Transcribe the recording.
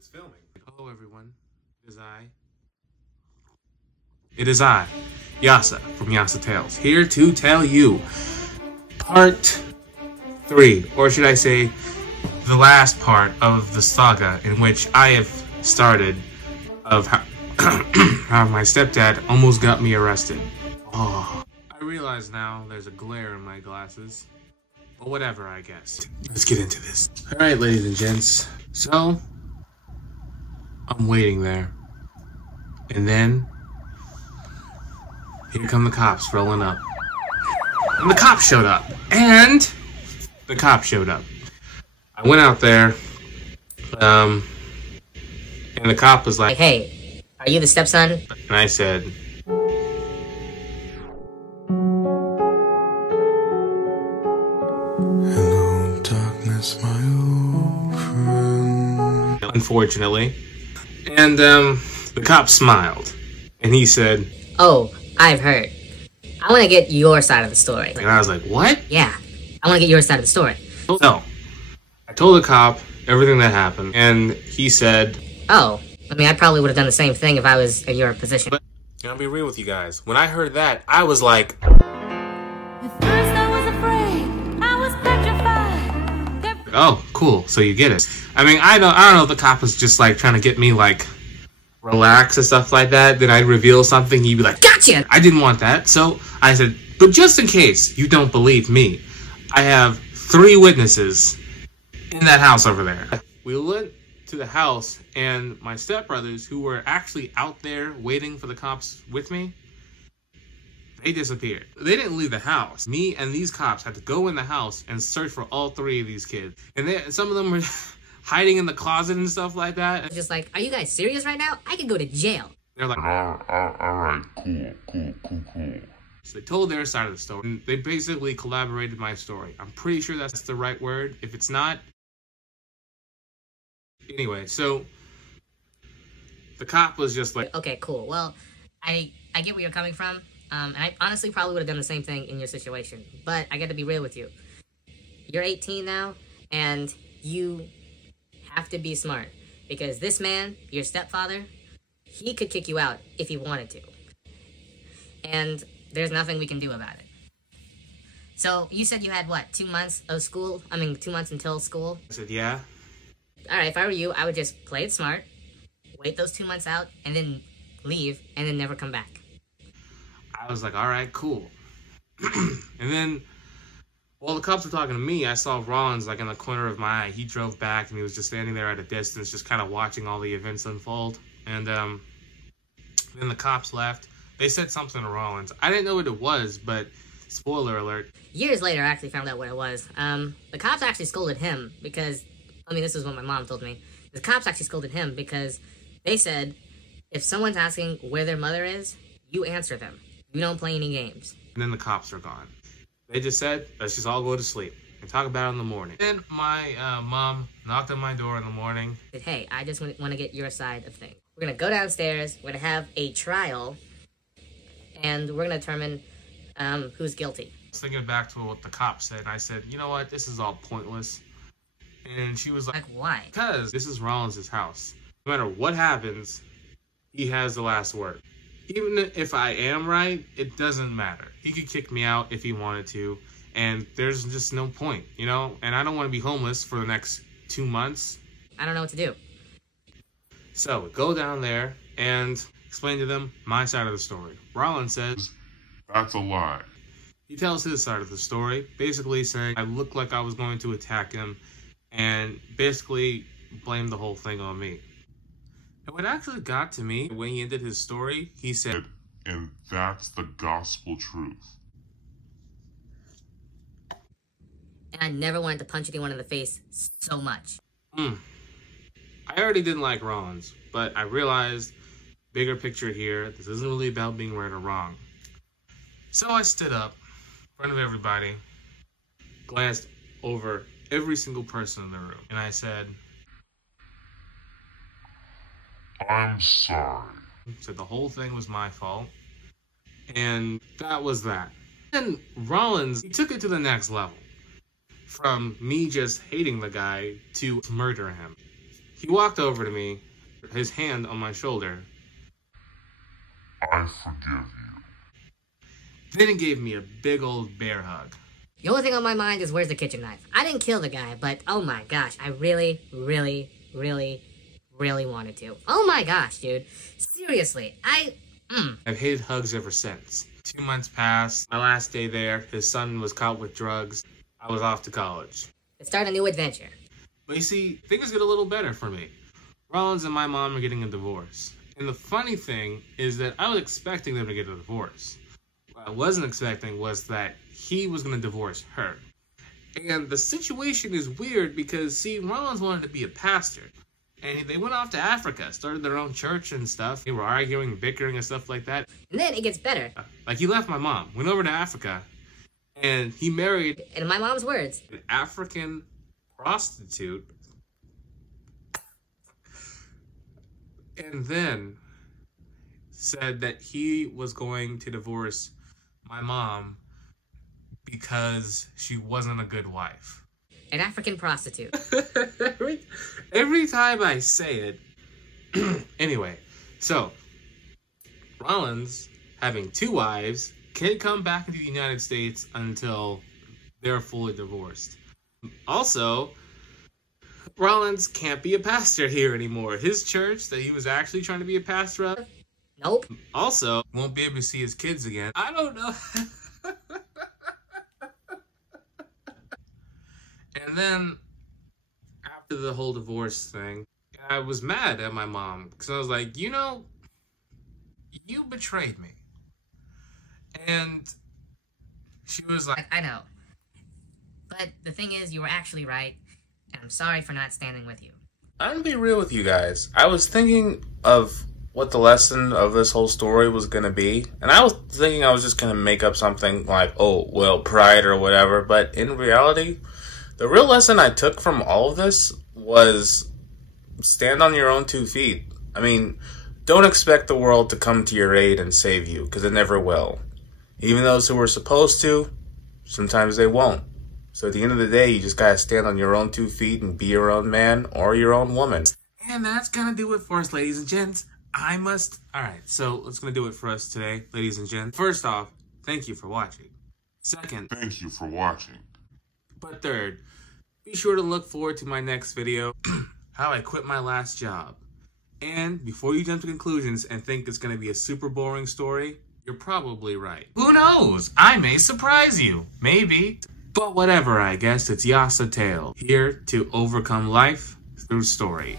it's filming. Hello everyone, it is I, Yasa from Yasa Tales, here to tell you part 3, or should I say the last part of the saga in which I have started of how, how my stepdad almost got me arrested. Oh, I realize now there's a glare in my glasses. But whatever, I guess. Let's get into this. Alright, ladies and gents. So, I'm waiting there. And then, here come the cops rolling up. And the cops showed up. And the cops showed up. I went out there, and the cop was like, "Hey, are you the stepson?" And I said, "Hello, darkness, my old friend." Unfortunately. And, the cop smiled. And he said, "Oh, I've heard. I want to get your side of the story." And I was like, what? Yeah, I want to get your side of the story. No. I told the cop everything that happened. And he said, "Oh, I mean, I probably would have done the same thing if I was in your position." But I'll be real with you guys. When I heard that, I was like, At first I was afraid, I was petrified. oh, cool, so you get it. I mean, I don't know if the cop was just like trying to get me like relax and stuff like that. Then I'd reveal something, he'd be like, "Gotcha!" I didn't want that. So I said, but just in case you don't believe me, I have 3 witnesses in that house over there. We went to the house, and my stepbrothers, who were actually out there waiting for the cops with me, they disappeared. They didn't leave the house. Me and these cops had to go in the house and search for all 3 of these kids. And some of them were hiding in the closet and stuff like that. I was just like, "Are you guys serious right now? I could go to jail." They're like, Alright, cool. so they told their side of the story. And they basically collaborated my story. I'm pretty sure that's the right word. If it's not... Anyway, so the cop was just like, Okay, cool. Well, I get where you're coming from. And I honestly probably would have done the same thing in your situation. But I got to be real with you. You're 18 now, and you have to be smart. Because this man, your stepfather, he could kick you out if he wanted to. And there's nothing we can do about it. So, you said you had, what, 2 months of school? 2 months until school? I said, yeah. Alright, if I were you, I would just play it smart, wait those 2 months out, and then leave, and then never come back. I was like, alright, cool. And then, while the cops were talking to me, I saw Rollins like in the corner of my eye. He drove back, and he was just standing there at a distance, just kind of watching all the events unfold. And then the cops left. They said something to Rollins. I didn't know what it was, but spoiler alert. Years later, I actually found out what it was. The cops actually scolded him because, this is what my mom told me. The cops actually scolded him because they said, if someone's asking where their mother is, you answer them. You don't play any games. And then the cops are gone. They just said, let's just all go to sleep and talk about it in the morning. Then my mom knocked on my door in the morning. Said, "Hey, I just want to get your side of things. We're going to go downstairs, we're going to have a trial, and we're going to determine who's guilty." I was thinking back to what the cop said, and I said, you know what, this is all pointless. And she was like, Why? because this is Rollins' house. No matter what happens, he has the last word. Even if I am right, it doesn't matter. He could kick me out if he wanted to, and there's just no point, you know? And I don't want to be homeless for the next 2 months. I don't know what to do. So, go down there and explain to them my side of the story. Rollins says, That's a lie. he tells his side of the story, basically saying I looked like I was going to attack him, and basically blamed the whole thing on me. And what actually got to me, when he ended his story, he said, And that's the gospel truth. And I never wanted to punch anyone in the face so much. I already didn't like Rollins, but I realized, bigger picture here, this isn't really about being right or wrong. So I stood up in front of everybody, glanced over every single person in the room, and I said, I'm sorry. said the whole thing was my fault, and that was that. And Rollins, he took it to the next level. From me just hating the guy to murder him. He walked over to me, his hand on my shoulder. I forgive you. Then he gave me a big old bear hug. The only thing on my mind is where's the kitchen knife? I didn't kill the guy, but oh my gosh, I really wanted to. Oh my gosh, dude. Seriously, I've hated hugs ever since. 2 months passed. My last day there, his son was caught with drugs. I was off to college. Let's start a new adventure. But you see, things get a little better for me. Rollins and my mom are getting a divorce. And the funny thing is that I was expecting them to get a divorce. What I wasn't expecting was that he was going to divorce her. And the situation is weird because, see, Rollins wanted to be a pastor. And they went off to Africa, started their own church and stuff. They were arguing, bickering, and stuff like that. And then it gets better. Like, he left my mom, went over to Africa, and he married, In my mom's words, an African prostitute. And then said that he was going to divorce my mom because she wasn't a good wife. an African prostitute. every time I say it. Anyway, so Rollins having 2 wives can't come back into the United States until they're fully divorced. Also, Rollins can't be a pastor here anymore. His church that he was actually trying to be a pastor of, Nope. also won't be able to see his kids again. I don't know. And then, after the whole divorce thing, I was mad at my mom. Because I was like, you know, you betrayed me. And she was like, I know. But the thing is, you were actually right. And I'm sorry for not standing with you. I'm gonna be real with you guys. I was thinking of what the lesson of this whole story was gonna be. And I was thinking I was just gonna make up something like, oh, well, pride or whatever. But in reality, the real lesson I took from all of this was stand on your own 2 feet. I mean, don't expect the world to come to your aid and save you, because it never will. Even those who were supposed to, sometimes they won't. So at the end of the day, you just gotta stand on your own 2 feet and be your own man or your own woman. and that's gonna do it for us, ladies and gents. Alright, so that's gonna do it for us today, ladies and gents. First off, thank you for watching. Second, Thank you for watching. but third, be sure to look forward to my next video, how I quit my last job. And before you jump to conclusions and think it's going to be a super boring story, you're probably right. Who knows? I may surprise you. Maybe. But whatever, I guess. It's Yasa Tale, here to overcome life through story.